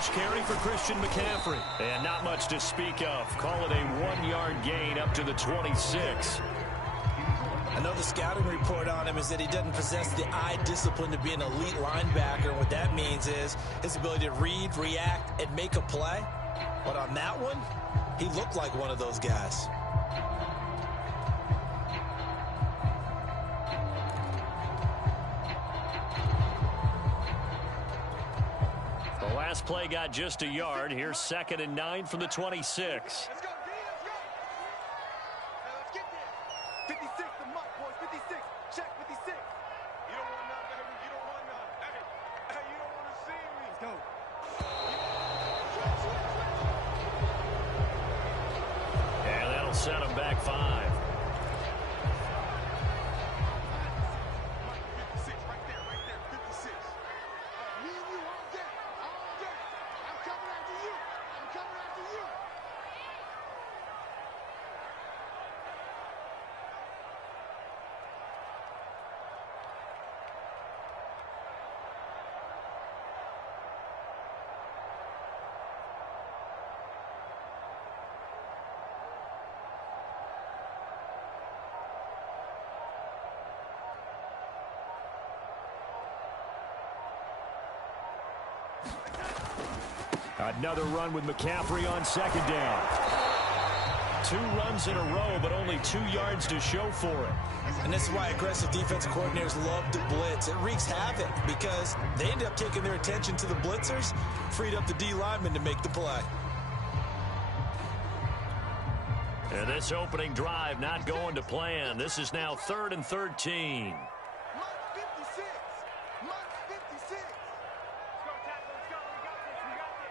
first carry for Christian McCaffrey. And not much to speak of. Call it a 1-yard gain up to the 26. I know the scouting report on him is that he doesn't possess the eye discipline to be an elite linebacker. What that means is his ability to read, react, and make a play. But on that one, he looked like one of those guys. The last play got just a yard. Here's 2nd and 9 from the 26. Let's go, D. Let's go. Hey, let's get there. 56, the mark, boys. 56. Check 56. You don't want none, baby. You don't want none. Hey, you don't want to see me. Let's go. And that'll set him back 5. 56, right there, 56. Me and you all day, all day. I'm coming after you. I'm coming after you. Another run with McCaffrey on 2nd down. 2 runs in a row, but only 2 yards to show for it. And this is why aggressive defensive coordinators love to blitz. It wreaks havoc because they end up taking their attention to the blitzers, freed up the D lineman to make the play. And this opening drive not going to plan. This is now 3rd and 13. Mark 56. Mark 56. Let's go, tackle. Let's go. We got this. We got this.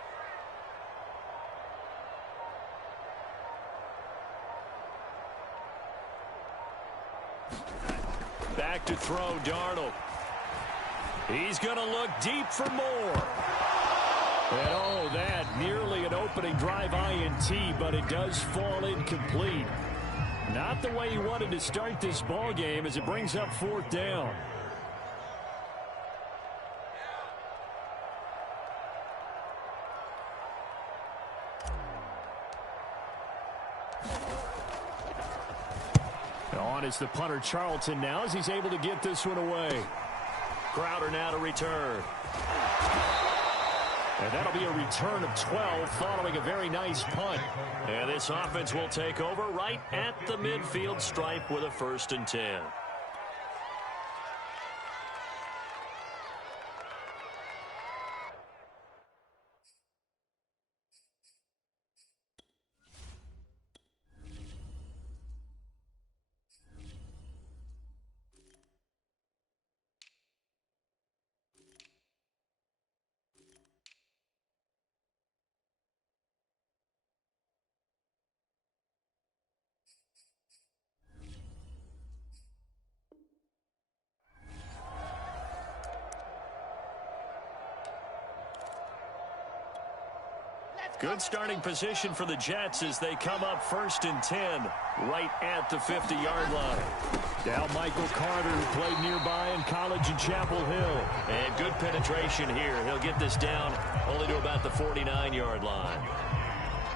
Back to throw, Darnold. He's going to look deep for more. And oh, that nearly an opening drive INT, but it does fall incomplete. Not the way he wanted to start this ball game as it brings up 4th down. On is the punter Charlton now as he's able to get this one away. Crowder now to return. And that'll be a return of 12 following a very nice punt. And this offense will take over right at the midfield stripe with a 1st and 10. Good starting position for the Jets as they come up 1st and 10 right at the 50-yard line. Now Michael Carter, who played nearby in college in Chapel Hill. And good penetration here. He'll get this down only to about the 49-yard line.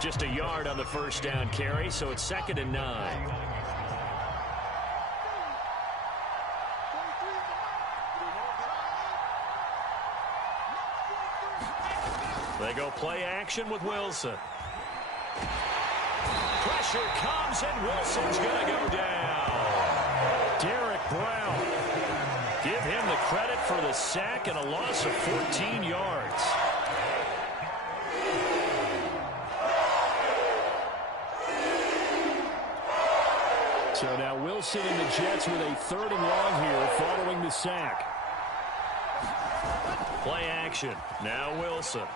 Just a yard on the 1st down carry, so it's 2nd and 9. They go play action with Wilson. Pressure comes, and Wilson's going to go down. Derek Brown. Give him the credit for the sack and a loss of 14 yards. So now Wilson and the Jets with a 3rd and long here following the sack. Play action. Now Wilson.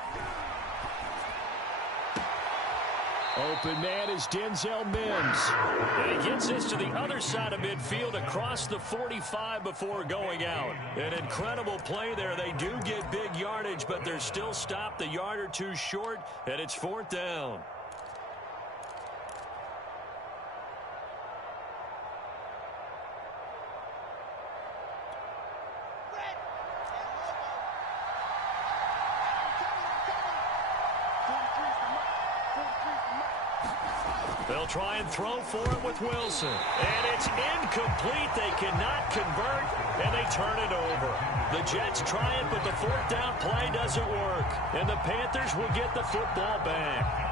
Open man is Denzel Mims. And he gets this to the other side of midfield across the 45 before going out. An incredible play there. They do get big yardage, but they're still stopped a yard or 2 short, and it's 4th down. They'll try and throw for it with Wilson. And it's incomplete. They cannot convert, and they turn it over. The Jets try it, but the fourth down play doesn't work. And the Panthers will get the football back.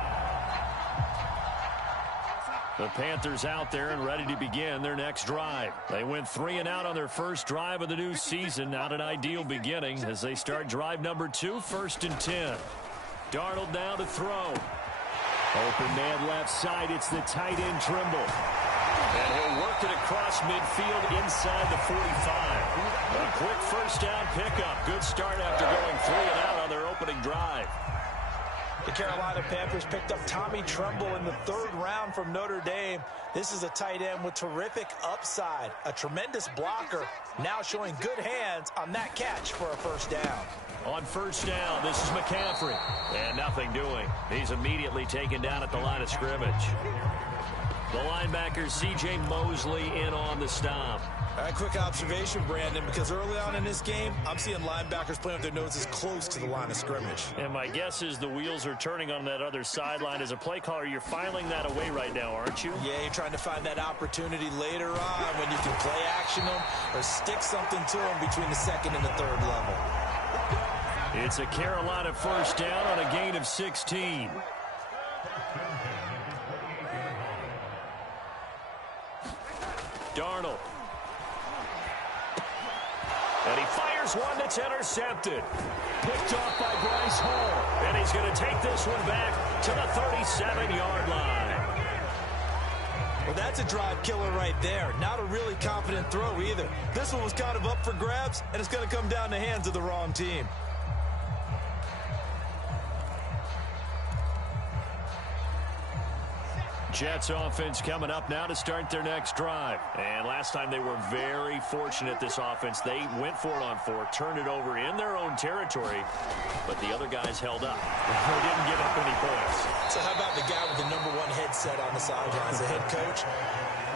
The Panthers out there and ready to begin their next drive. They went 3 and out on their first drive of the new season. Not an ideal beginning as they start drive number 2, 1st and 10. Darnold now to throw. Open man left side. It's the tight end Trimble. And he'll work it across midfield inside the 45. A quick first down pickup. Good start after going 3 and out on their opening drive. The Carolina Panthers picked up Tommy Tremble in the 3rd round from Notre Dame. This is a tight end with terrific upside, a tremendous blocker, now showing good hands on that catch for a first down. On first down, this is McCaffrey. And nothing doing. He's immediately taken down at the line of scrimmage. The linebacker, C.J. Mosley, in on the stop. All right, quick observation, Brandon, because early on in this game, I'm seeing linebackers playing with their noses close to the line of scrimmage. And my guess is the wheels are turning on that other sideline. As a play caller, you're filing that away right now, aren't you? Yeah, you're trying to find that opportunity later on when you can play action them or stick something to them between the 2nd and the 3rd level. It's a Carolina first down on a gain of 16. Darnold. And he fires one that's intercepted. Picked off by Bryce Hall. And he's going to take this one back to the 37-yard line. Well, that's a drive killer right there. Not a really confident throw either. This one was kind of up for grabs, and it's going to come down the hands of the wrong team. Jets offense coming up now to start their next drive. And last time they were very fortunate, this offense. They went for it on 4, turned it over in their own territory, but the other guys held up. They didn't give up any points. So how about the guy with the #1 headset on the sidelines, the head coach?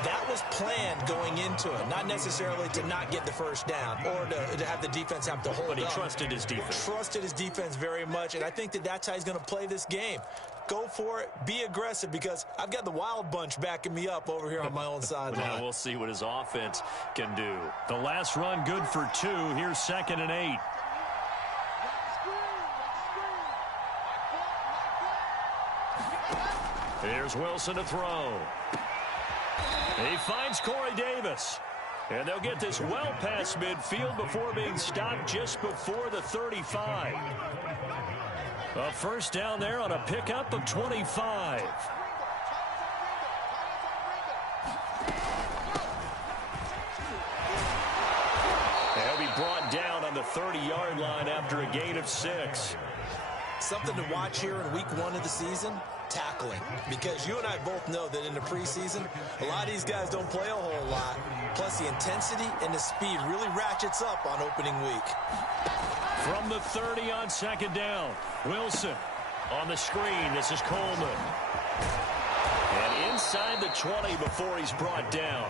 That was planned going into it, not necessarily to not get the first down or to have the defense have to hold up. But he trusted his defense. Trusted his defense very much, and I think that's how he's going to play this game. Go for it, be aggressive, because I've got the wild bunch backing me up over here on my own sideline. Now we'll see what his offense can do. The last run good for 2. Here's 2nd and 8. Here's Wilson to throw. He finds Corey Davis. And they'll get this well past midfield before being stopped just before the 35. A first down there on a pickup of 25. They'll be brought down on the 30-yard line after a gain of 6. Something to watch here in week 1 of the season, tackling. Because you and I both know that in the preseason, a lot of these guys don't play a whole lot. Plus, the intensity and the speed really ratchets up on opening week. From the 30 on 2nd down, Wilson on the screen. This is Coleman. And inside the 20 before he's brought down.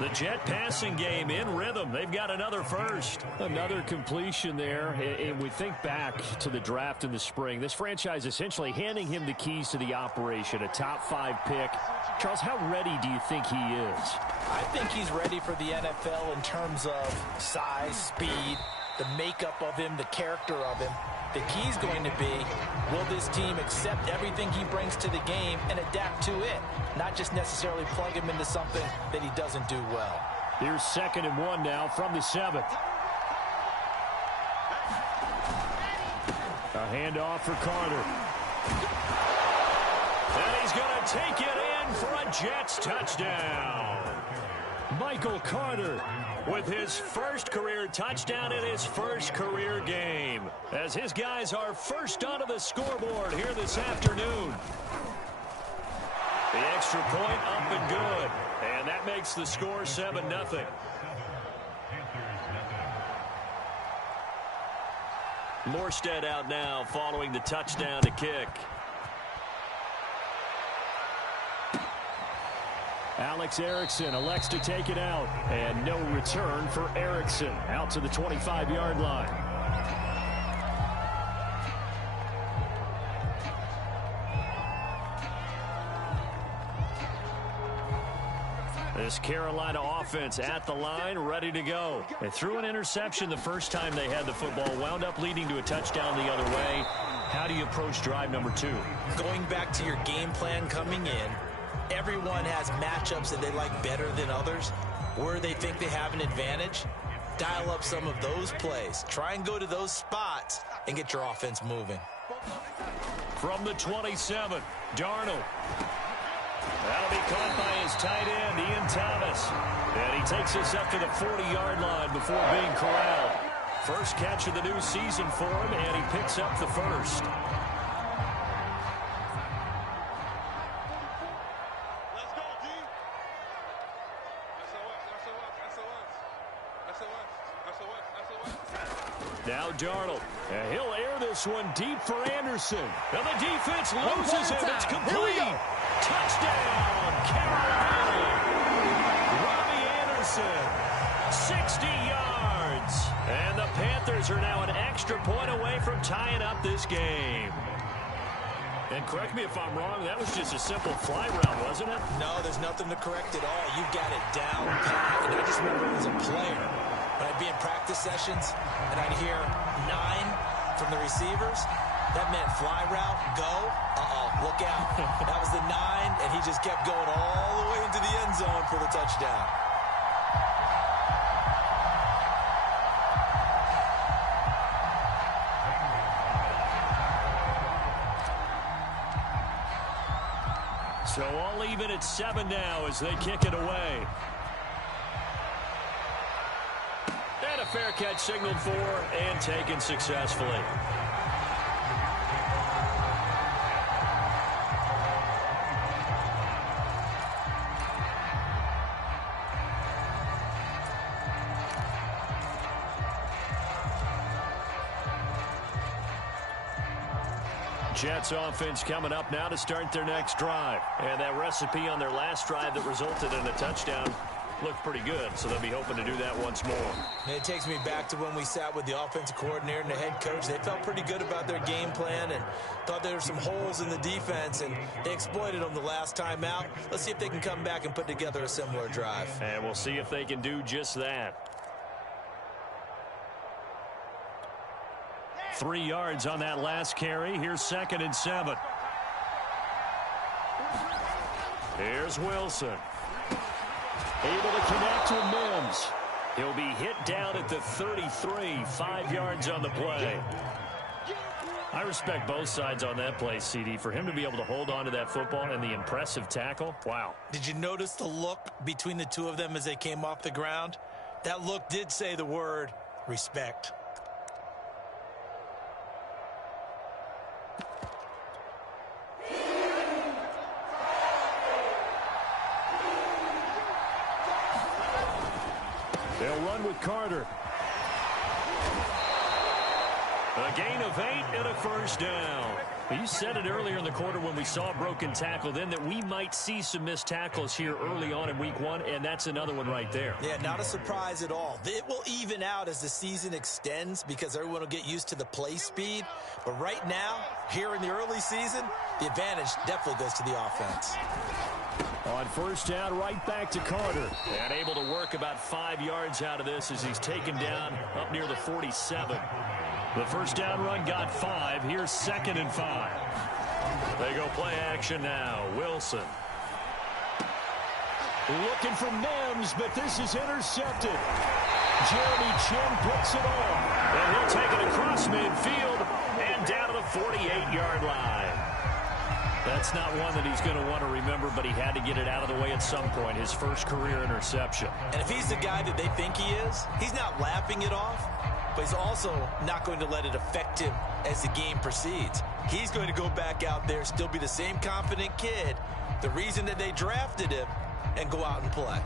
The Jet passing game in rhythm. They've got another first. Another completion there. And we think back to the draft in the spring. This franchise essentially handing him the keys to the operation. A top 5 pick. Charles, how ready do you think he is? I think he's ready for the NFL in terms of size, speed, the makeup of him, the character of him. The key's going to be, will this team accept everything he brings to the game and adapt to it? Not just necessarily plug him into something that he doesn't do well. Here's 2nd and 1 now from the 7th. A handoff for Carter. And he's going to take it in for a Jets touchdown. Michael Carter with his first career touchdown in his first career game, as his guys are first onto the scoreboard here this afternoon. The extra point up and good, and that makes the score 7-0. Morstead out now following the touchdown to kick. Alex Erickson elects to take it out, and no return for Erickson out to the 25-yard line. This Carolina offense at the line, ready to go. They threw an interception the first time they had the football, wound up leading to a touchdown the other way. How do you approach drive number 2? Going back to your game plan coming in, everyone has matchups that they like better than others. Where they think they have an advantage, dial up some of those plays. Try and go to those spots and get your offense moving. From the 27, Darnold. That'll be caught by his tight end, Ian Thomas. And he takes us up to the 40-yard line before being corralled. First catch of the new season for him, and he picks up the first. Let's go, D. SOS. Now Darnold. And he'll air this one deep for Anderson. And the defense loses him. It's complete. Touchdown, Carolina. Robbie Anderson, 60 yards. And the Panthers are now an extra point away from tying up this game. And correct me if I'm wrong, that was just a simple fly route, wasn't it? No, there's nothing to correct at all. You've got it down pat. And I just remember as a player, when I'd be in practice sessions and I'd hear 9 from the receivers, that meant fly route, go, look out. That was the 9, and he just kept going all the way into the end zone for the touchdown. So all even at 7 now as they kick it away. And a fair catch signaled for and taken successfully. Jets offense coming up now to start their next drive. And that recipe on their last drive that resulted in a touchdown looked pretty good, so they'll be hoping to do that once more. And it takes me back to when we sat with the offensive coordinator and the head coach. They felt pretty good about their game plan and thought there were some holes in the defense, and they exploited them the last time out. Let's see if they can come back and put together a similar drive. And we'll see if they can do just that. 3 yards on that last carry. Here's 2nd and 7. Here's Wilson. Able to connect with Mims. He'll be hit down at the 33, 5 yards on the play. I respect both sides on that play, CD. For him to be able to hold on to that football and the impressive tackle, wow. Did you notice the look between the two of them as they came off the ground? That look did say the word respect. They'll run with Carter. A gain of 8 and a first down. You said it earlier in the quarter when we saw a broken tackle then that we might see some missed tackles here early on in week 1, and that's another one right there. Yeah, not a surprise at all. It will even out as the season extends because everyone will get used to the play speed. But right now, here in the early season, the advantage definitely goes to the offense. On first down, right back to Carter. And able to work about 5 yards out of this as he's taken down up near the 47. The first down run got 5. Here's 2nd and 5. They go play action now. Wilson. Looking for Mims, but this is intercepted. Jeremy Chin picks it off. And he'll take it across midfield and down to the 48-yard line. That's not one that he's going to want to remember, but he had to get it out of the way at some point, his first career interception. And if he's the guy that they think he is, he's not laughing it off, but he's also not going to let it affect him as the game proceeds. He's going to go back out there, still be the same confident kid, the reason that they drafted him, and go out and play.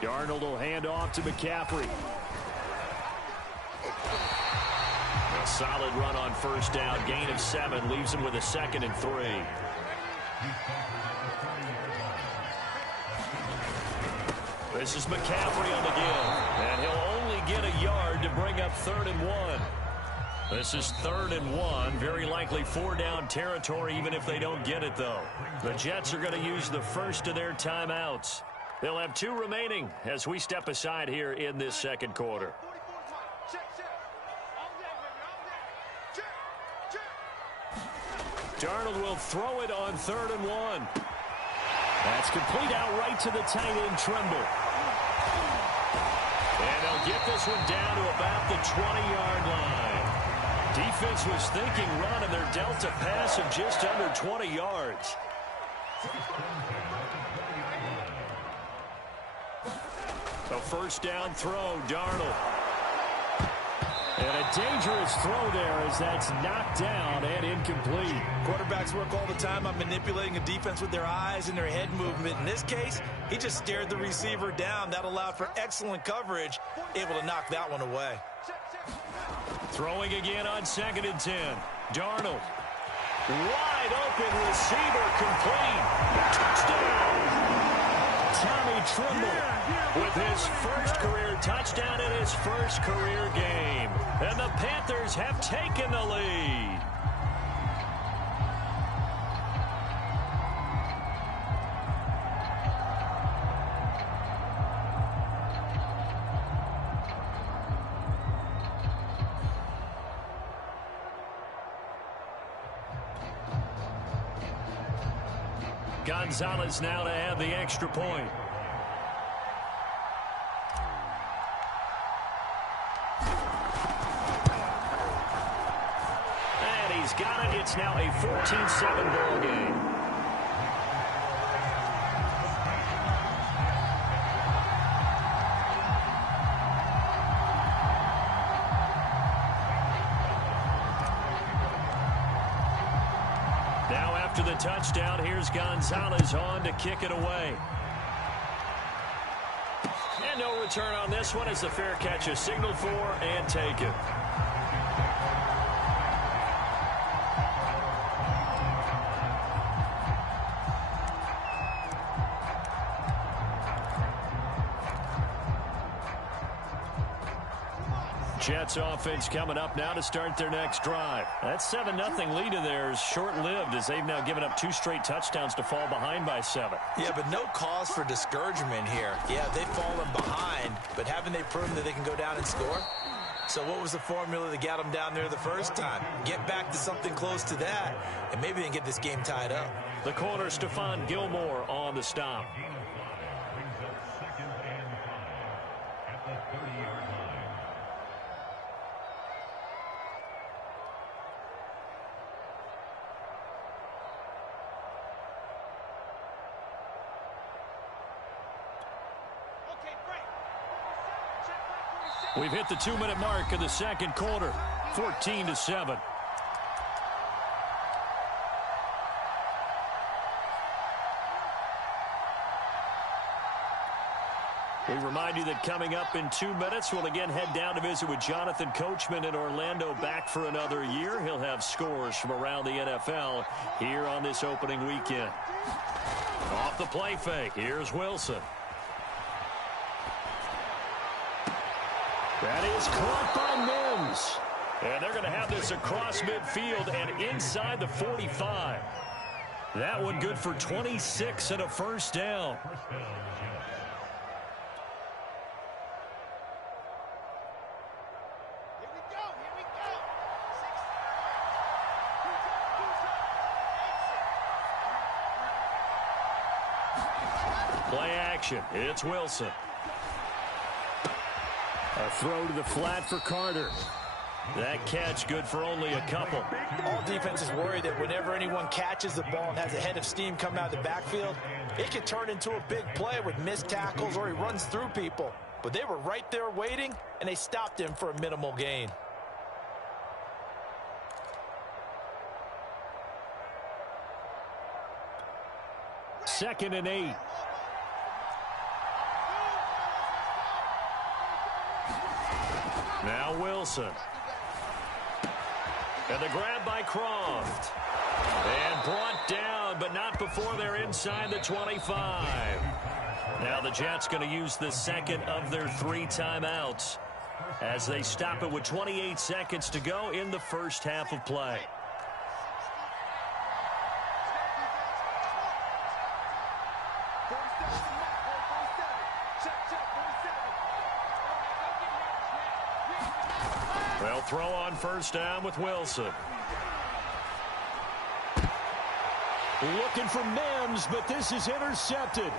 Darnold will hand off to McCaffrey. A solid run on first down. Gain of 7 leaves him with a 2nd and 3. This is McCaffrey on the give, and he'll only get a yard to bring up 3rd and 1. This is 3rd and 1, very likely 4-down territory even if they don't get it, though. The Jets are going to use the first of their timeouts. They'll have 2 remaining as we step aside here in this second quarter. Darnold will throw it on 3rd and 1. That's complete out right to the tight end, Tremble. And they'll get this one down to about the 20-yard line. Defense was thinking run, and they're dealt a pass of just under 20 yards. A first down throw, Darnold. And a dangerous throw there as that's knocked down and incomplete. Quarterbacks work all the time on manipulating a defense with their eyes and their head movement. In this case, he just stared the receiver down. That allowed for excellent coverage, able to knock that one away. Throwing again on 2nd and 10. Darnold. Wide open receiver, complete. Touchdown. Tommy Tremble with his first career touchdown in his first career game. And the Panthers have taken the lead. Gonzalez now to add the extra point. And he's got it. It's now a 14-7 ball game. Now after the touchdown, here's Gonzalez on to kick it away. And no return on this one as the fair catch is signaled for and taken. Jets offense coming up now to start their next drive. That 7-0 lead of theirs short-lived as they've now given up 2 straight touchdowns to fall behind by 7. Yeah, but no cause for discouragement here. Yeah, they've fallen behind, but haven't they proven that they can go down and score? So what was the formula that got them down there the first time? Get back to something close to that, and maybe they can get this game tied up. The corner, Stephon Gilmore on the stop. We've hit the 2-minute mark of the second quarter, 14-7. We remind you that coming up in 2 minutes, we'll again head down to visit with Jonathan Coachman in Orlando, back for another year. He'll have scores from around the NFL here on this opening weekend. Off the play fake, here's Wilson. That is caught by Mims. And they're going to have this across midfield and inside the 45. That one good for 26 and a first down. Play action. It's Wilson. A throw to the flat for Carter. That catch good for only a couple. All defenses worry that whenever anyone catches the ball and has a head of steam coming out of the backfield, it can turn into a big play with missed tackles or he runs through people. But they were right there waiting, and they stopped him for a minimal gain. Second and 8. Now Wilson. And the grab by Croft. And brought down, but not before they're inside the 25. Now the Jets going to use the second of their 3 timeouts as they stop it with 28 seconds to go in the first half of play. They'll throw on first down with Wilson. Looking for Mims, but this is intercepted.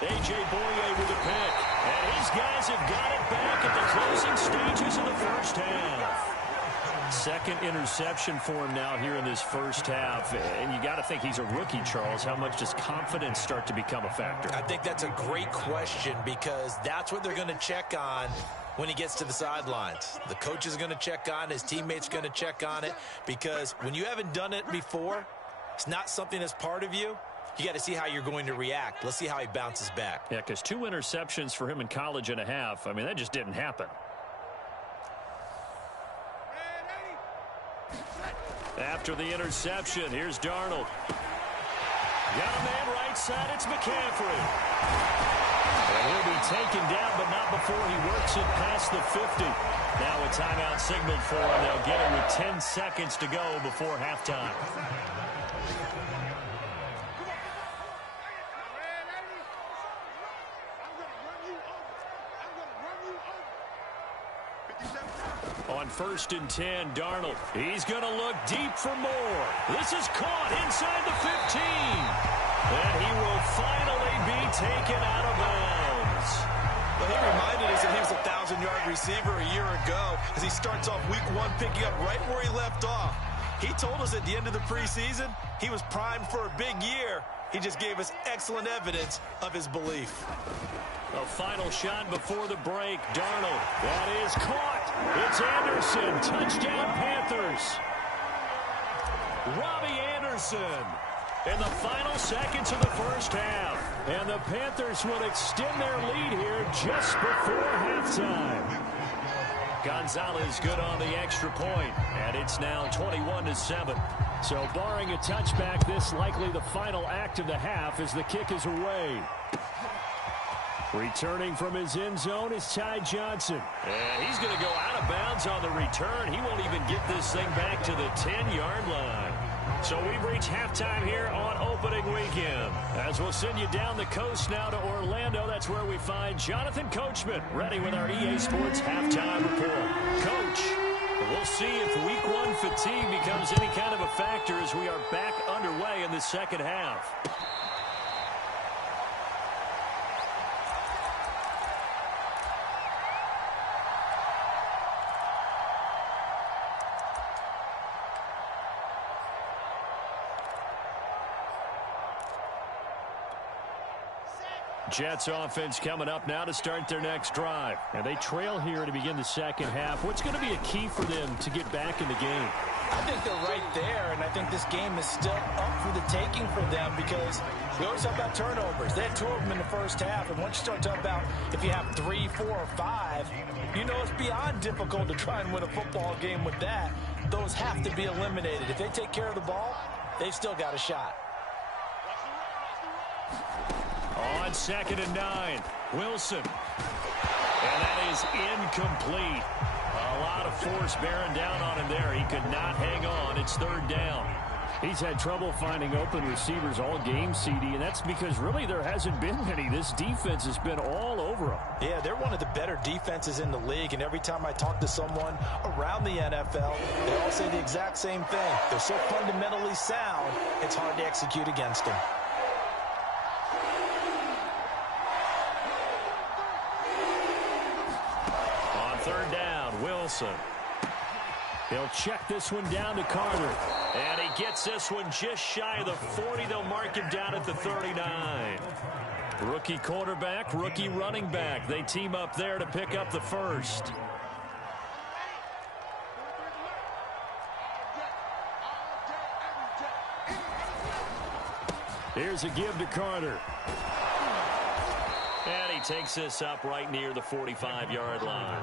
A.J. Boye with a pick. And his guys have got it back at the closing stages of the first half. Second interception for him now here in this first half. And you got to think he's a rookie, Charles. How much does confidence start to become a factor? I think that's a great question because that's what they're going to check on when he gets to the sidelines. The coach is going to check on it. His teammates are going to check on it because when you haven't done it before, it's not something that's part of you. You got to see how you're going to react. Let's see how he bounces back. Yeah, because 2 interceptions for him in college and a half. I mean, that just didn't happen. After the interception, here's Darnold. Got a man right side. It's McCaffrey. And he'll be taken down, but not before he works it past the 50. Now a timeout signaled for him. They'll get it with 10 seconds to go before halftime. On 1st and 10, Darnold. He's going to look deep for more. This is caught inside the 15. And he will finally be taken out of bounds. Well, he reminded us that he was a 1,000-yard receiver a year ago as he starts off week 1 picking up right where he left off. He told us at the end of the preseason he was primed for a big year. He just gave us excellent evidence of his belief. A final shot before the break. Darnold. That is caught. It's Anderson. Touchdown, Panthers. Robbie Anderson in the final seconds of the first half. And the Panthers will extend their lead here just before halftime. Gonzalez good on the extra point, and it's now 21-7. So barring a touchback, this likely the final act of the half as the kick is away. Returning from his end zone is Ty Johnson. And he's going to go out of bounds on the return. He won't even get this thing back to the 10-yard line. So we've reached halftime here on opening weekend. As we'll send you down the coast now to Orlando, that's where we find Jonathan Coachman ready with our EA Sports halftime report. Coach, we'll see if week 1 fatigue becomes any kind of a factor as we are back underway in the second half. Jets offense coming up now to start their next drive. And they trail here to begin the second half. What's going to be a key for them to get back in the game? I think they're right there, and I think this game is still up for the taking for them because we always talk about turnovers. They had 2 of them in the first half, and once you start talking about if you have 3, 4, or 5, you know it's beyond difficult to try and win a football game with that. Those have to be eliminated. If they take care of the ball, they've still got a shot. On 2nd and 9, Wilson. And that is incomplete. A lot of force bearing down on him there. He could not hang on. It's 3rd down. He's had trouble finding open receivers all game, CD, and that's because really there hasn't been any. This defense has been all over them. Yeah, they're one of the better defenses in the league, and every time I talk to someone around the NFL, they all say the exact same thing. They're so fundamentally sound, it's hard to execute against them. On 3rd down, Wilson. He'll check this one down to Carter. And he gets this one just shy of the 40. They'll mark him down at the 39. Rookie quarterback, rookie running back. They team up there to pick up the first. Here's a give to Carter. And he takes this up right near the 45-yard line.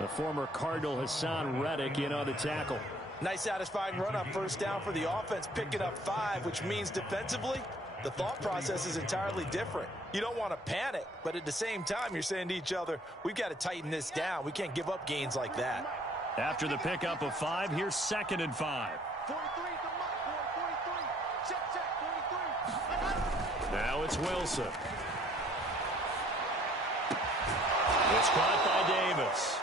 The former Cardinal Hassan Reddick in on the tackle. Nice satisfying run on 1st down for the offense, picking up 5, which means defensively, the thought process is entirely different. You don't want to panic, but at the same time, you're saying to each other, we've got to tighten this down. We can't give up gains like that. After the pickup of 5, here's 2nd and 5. 43 is the mark, boy. 43. Check, check, 43. Now it's Wilson. It's caught by Davis.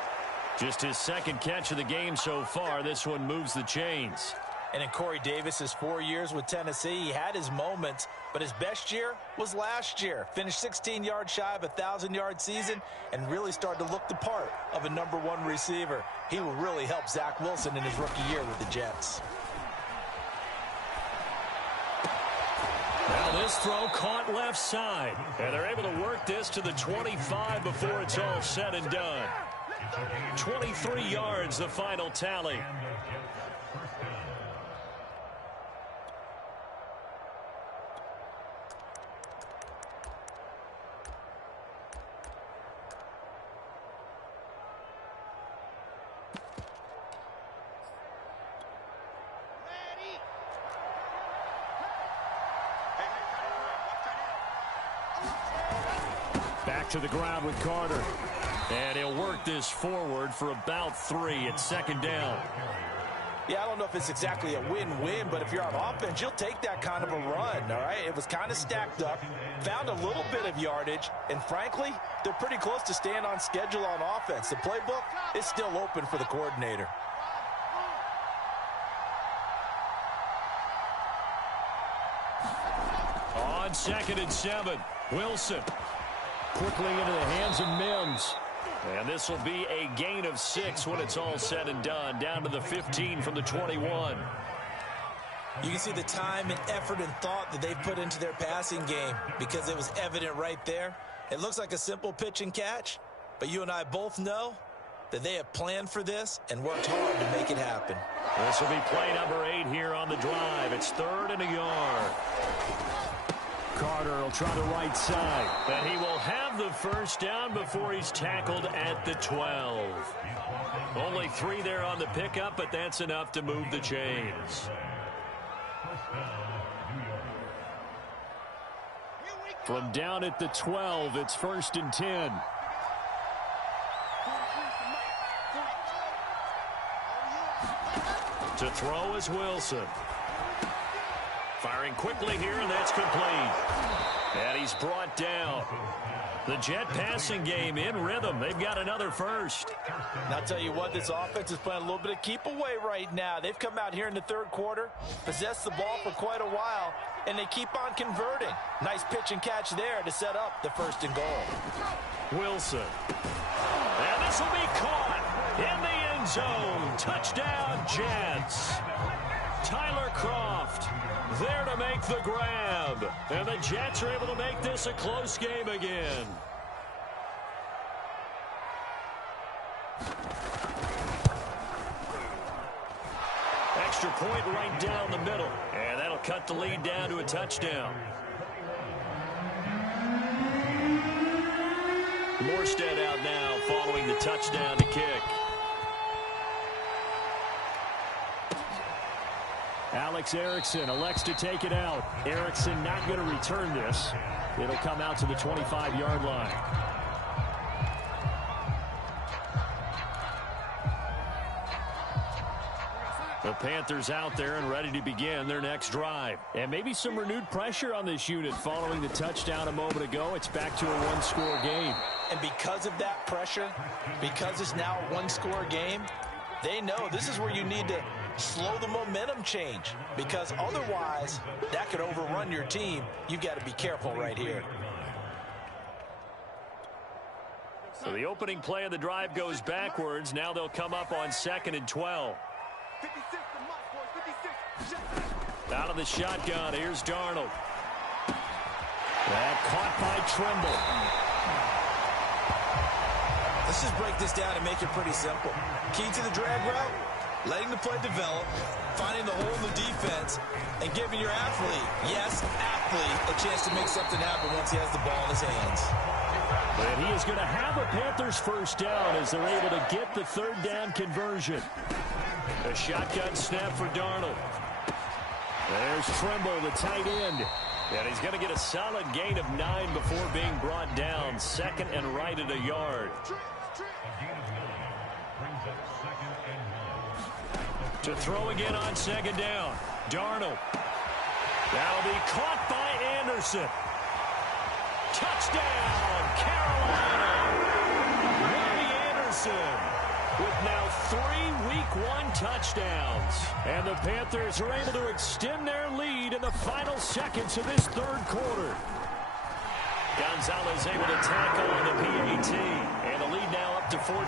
Just his 2nd catch of the game so far. This one moves the chains. And in Corey Davis's 4 years with Tennessee, he had his moments, but his best year was last year. Finished 16 yards shy of a 1,000-yard season and really started to look the part of a #1 receiver. He will really help Zach Wilson in his rookie year with the Jets. Now this throw caught left side. And they're able to work this to the 25 before it's all said and done. 23 yards, the final tally. Back to the ground with Carter. And he'll work this forward for about 3. It's 2nd down. Yeah, I don't know if it's exactly a win-win, but if you're on offense, you'll take that kind of a run, all right? It was kind of stacked up, found a little bit of yardage, and frankly, they're pretty close to staying on schedule on offense. The playbook is still open for the coordinator. On 2nd and 7, Wilson. Quickly into the hands of Mims. And this will be a gain of 6 when it's all said and done. Down to the 15 from the 21. You can see the time and effort and thought that they put into their passing game because it was evident right there. It looks like a simple pitch and catch, but you and I both know that they have planned for this and worked hard to make it happen. This will be play number 8 here on the drive. It's 3rd and a yard. Carter will try the right side. And he will have the first down before he's tackled at the 12. Only 3 there on the pickup, but that's enough to move the chains. From down at the 12, it's 1st and 10. To throw is Wilson. Firing quickly here, and that's complete. And he's brought down. The Jet passing game in rhythm. They've got another first. And I'll tell you what, this offense is playing a little bit of keep away right now. They've come out here in the 3rd quarter, possessed the ball for quite a while, and they keep on converting. Nice pitch and catch there to set up the 1st and goal. Wilson. And this will be caught in the end zone. Touchdown, Jets. Tyler Kroft there to make the grab. And the Jets are able to make this a close game again. Extra point right down the middle. And that'll cut the lead down to a touchdown. Morstead out now following the touchdown to kick. Alex Erickson elects to take it out. Erickson not going to return this. It'll come out to the 25-yard line. The Panthers out there and ready to begin their next drive. And maybe some renewed pressure on this unit following the touchdown a moment ago. It's back to a one-score game. And because of that pressure, because it's now a one-score game, they know this is where you need to slow the momentum change, because otherwise that could overrun your team. You've got to be careful right here. So the opening play of the drive goes backwards. Now they'll come up on 2nd and 12. 56, the mark, boys, 56. Out of the shotgun, here's Darnold. That caught by Trimble. Let's just break this down and make it pretty simple. Key to the drag route, letting the play develop, finding the hole in the defense, and giving your athlete, yes, athlete, a chance to make something happen once he has the ball in his hands. And he is going to have a Panthers first down as they're able to get the third down conversion. A shotgun snap for Darnold. There's Trimble, the tight end. And he's going to get a solid gain of 9 before being brought down. Second and right at a yard. To throw again on second down. Darnold. That'll be caught by Anderson. Touchdown, Carolina. Robbie Anderson with now 3 Week 1 touchdowns. And the Panthers are able to extend their lead in the final seconds of this third quarter. Gonzalez able to tackle on the PAT. And the lead now up to 14.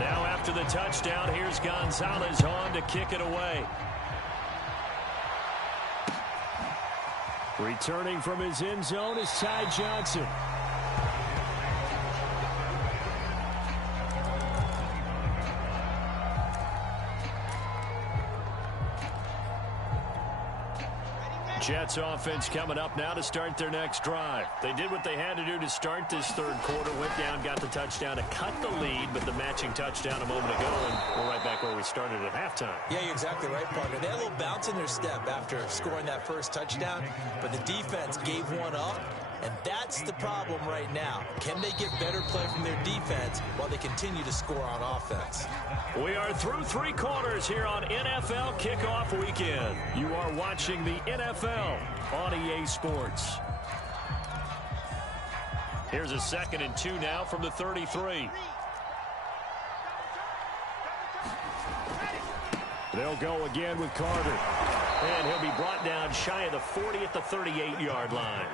Now after the touchdown, here's Gonzalez on to kick it away. Returning from his end zone is Ty Johnson. Jets offense coming up now to start their next drive. They did what they had to do to start this third quarter. Went down, got the touchdown to cut the lead, but the matching touchdown a moment ago, and we're right back where we started at halftime. Yeah, you're exactly right, partner. They had a little bounce in their step after scoring that first touchdown, but the defense gave one up, and that's the problem right now. Can they get better play from their defense while they continue to score on offense? We are through 3 quarters here on NFL Kickoff Weekend. You are watching the NFL on EA Sports. Here's a 2nd and 2 now from the 33. They'll go again with Carter. And he'll be brought down shy of the 40 at the 38-yard line.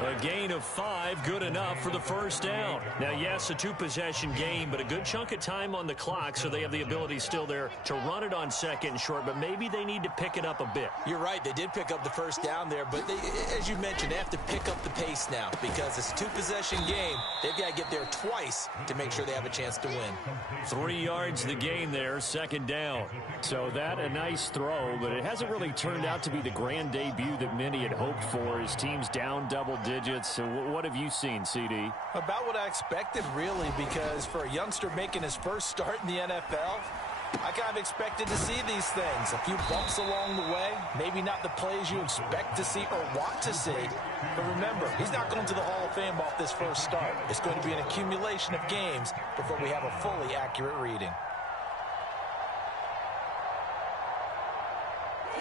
A gain of 5, good enough for the first down. Now, yes, a 2-possession game, but a good chunk of time on the clock, so they have the ability still there to run it on 2nd and short, but maybe they need to pick it up a bit. You're right. They did pick up the first down there, but they, as you mentioned, they have to pick up the pace now because it's a 2-possession game. They've got to get there twice to make sure they have a chance to win. 3 yards the gain there, 2nd down. So that a nice throw, but it hasn't really turned out to be the grand debut that many had hoped for. His team's down double digits. So what have you seen, CD? About what I expected, really, because for a youngster making his first start in the NFL, I kind of expected to see these things. A few bumps along the way, maybe not the plays you expect to see or want to see. But remember, he's not going to the Hall of Fame off this first start. It's going to be an accumulation of games before we have a fully accurate reading.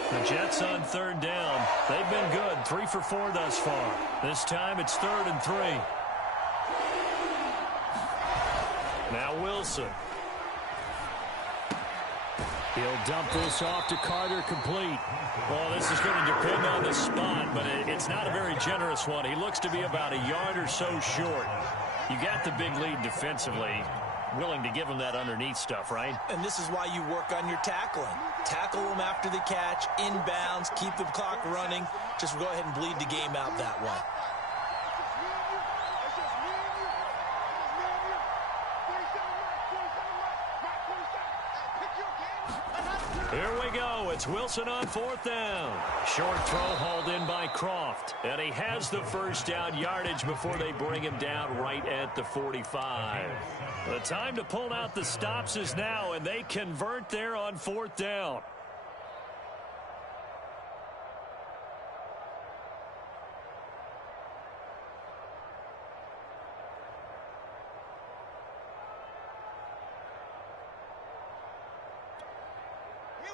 The Jets on 3rd down. They've been good. 3 for 4 thus far. This time it's 3rd and 3. Now Wilson. He'll dump this off to Carter, complete. Well, this is going to depend on the spot, but it's not a very generous one. He looks to be about a yard or so short. You got the big lead defensively. Willing to give him that underneath stuff, right? And this is why you work on your tackling. Tackle them after the catch, inbounds, keep the clock running. Just go ahead and bleed the game out that way. Here we go. It's Wilson on 4th down. Short throw hauled in by Croft. And he has the first down yardage before they bring him down right at the 45. The time to pull out the stops is now, and they convert there on 4th down.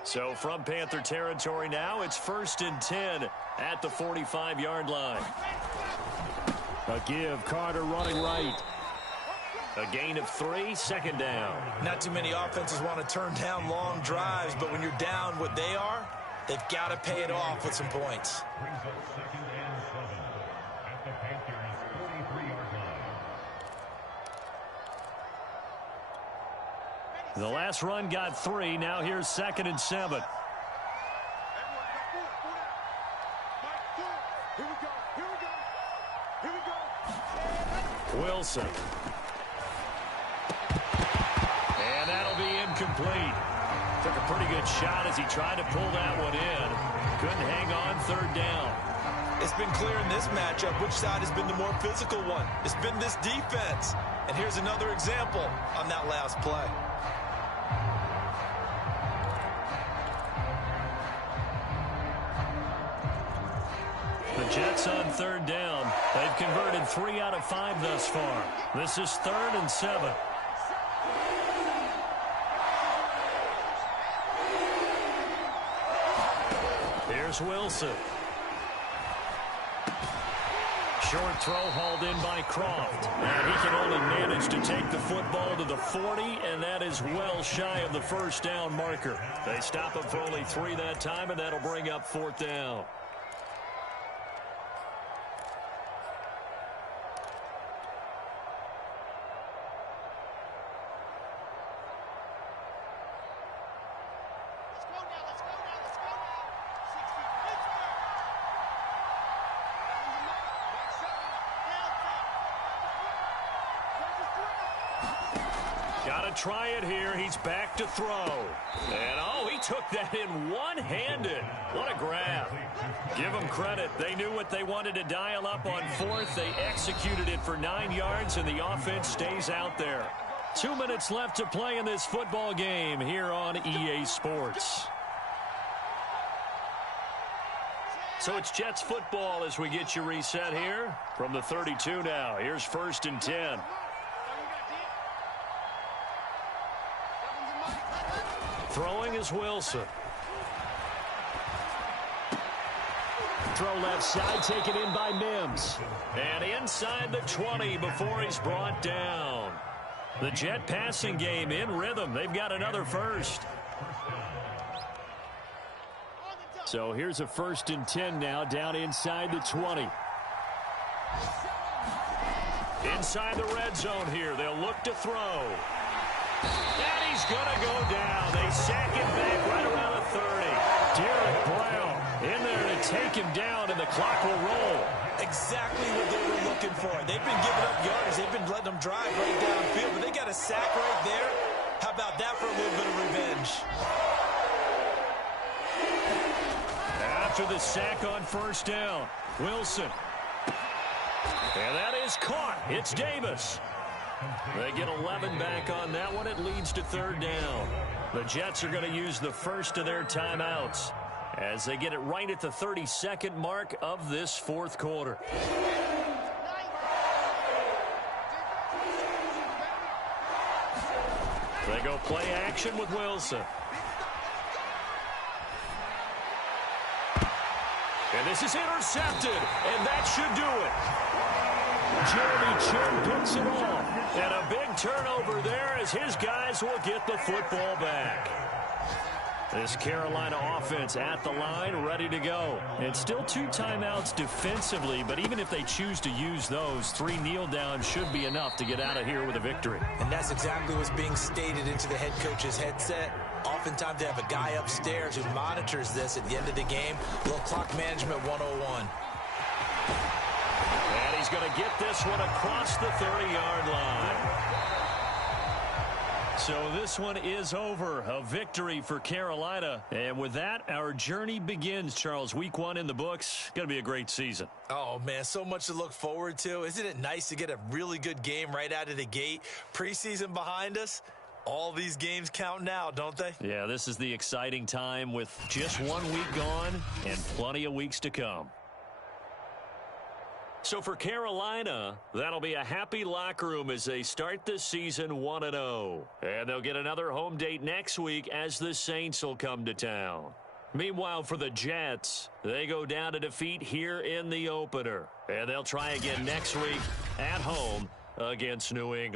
So from Panther territory now, it's 1st and 10 at the 45-yard line. A give, Carter running right. A gain of 3, 2nd down. Not too many offenses want to turn down long drives, but when you're down what they are, they've got to pay it off with some points. The last run got 3. Now here's 2nd and 7. Wilson. And that'll be incomplete. Took a pretty good shot as he tried to pull that one in. Couldn't hang on 3rd down. It's been clear in this matchup which side has been the more physical one. It's been this defense. And here's another example on that last play. Jets on third down. They've converted 3 out of 5 thus far. This is 3rd and 7. Here's Wilson. Short throw hauled in by Croft. And he can only manage to take the football to the 40, and that is well shy of the first down marker. They stop him for only 3 that time, and that'll bring up 4th down. Got to try it here. He's back to throw. And, oh, he took that in one-handed. What a grab. Give them credit. They knew what they wanted to dial up on 4th. They executed it for 9 yards, and the offense stays out there. 2 minutes left to play in this football game here on EA Sports. So it's Jets football as we get you reset here from the 32 now. Here's 1st and 10. Throwing is Wilson. Throw left side, taken in by Mims. And inside the 20 before he's brought down. The Jet passing game in rhythm. They've got another first. So here's a 1st and 10 now, down inside the 20. Inside the red zone here. They'll look to throw. And he's going to go down. They sack him back right around the 30. Derek Brown in there to take him down, and the clock will roll. Exactly what they were looking for. They've been giving up yards. They've been letting them drive right downfield, but they got a sack right there. How about that for a little bit of revenge? After the sack on 1st down, Wilson. And that is caught. It's Davis. They get 11 back on that one. It leads to 3rd down. The Jets are going to use the first of their timeouts as they get it right at the 32nd mark of this 4th quarter. They go play action with Wilson. And this is intercepted, and that should do it. Jeremy Chin picks it off. And a big turnover there as his guys will get the football back. This Carolina offense at the line, ready to go. And still 2 timeouts defensively, but even if they choose to use those, 3 kneel downs should be enough to get out of here with a victory. And that's exactly what's being stated into the head coach's headset. Oftentimes they have a guy upstairs who monitors this at the end of the game. Little clock management 101. And he's going to get this one across the 30-yard line. So this one is over. A victory for Carolina. And with that, our journey begins, Charles. Week 1 in the books. Going to be a great season. Oh, man, so much to look forward to. Isn't it nice to get a really good game right out of the gate? Preseason behind us. All these games count now, don't they? Yeah, this is the exciting time with just 1 week gone and plenty of weeks to come. So for Carolina, that'll be a happy locker room as they start the season 1-0. And they'll get another home date next week as the Saints will come to town. Meanwhile, for the Jets, they go down to defeat here in the opener. And they'll try again next week at home against New England.